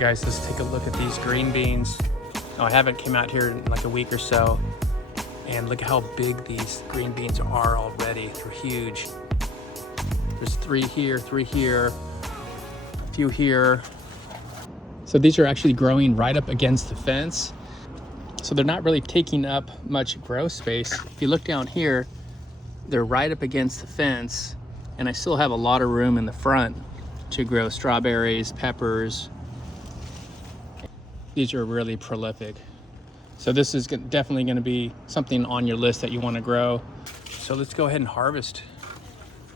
guys, let's take a look at these green beans. Oh, I haven't came out here in like a week or so, and look at how big these green beans are already. They're huge. There's three here, a few here. So these are actually growing right up against the fence. So they're not really taking up much grow space. If you look down here, they're right up against the fence, and I still have a lot of room in the front to grow strawberries, peppers. These are really prolific. So this is definitely going to be something on your list that you want to grow. So let's go ahead and harvest.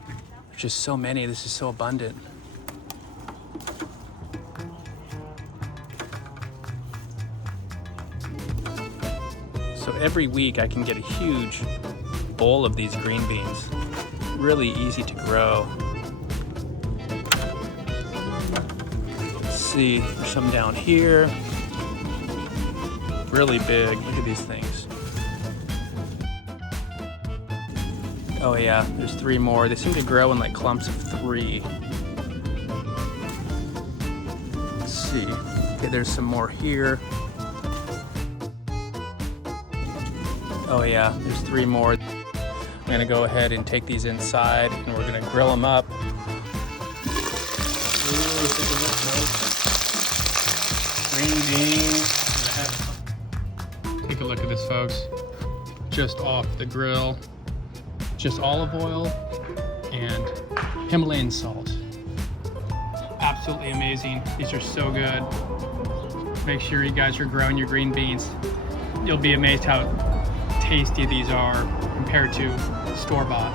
There's just so many. This is so abundant. So every week I can get a huge bowl of these green beans. Really easy to grow. Let's see, there's some down here. Really big. Look at these things. Oh yeah, there's three more. They seem to grow in like clumps of three. Let's see. Okay, there's some more here. Oh yeah, there's three more. I'm gonna go ahead and take these inside and we're gonna grill them up. Ooh, take a look, folks. Green beans. Take a look at this, folks. Just off the grill. Just olive oil and Himalayan salt. Absolutely amazing. These are so good. Make sure you guys are growing your green beans. You'll be amazed how tasty these are compared to store-bought.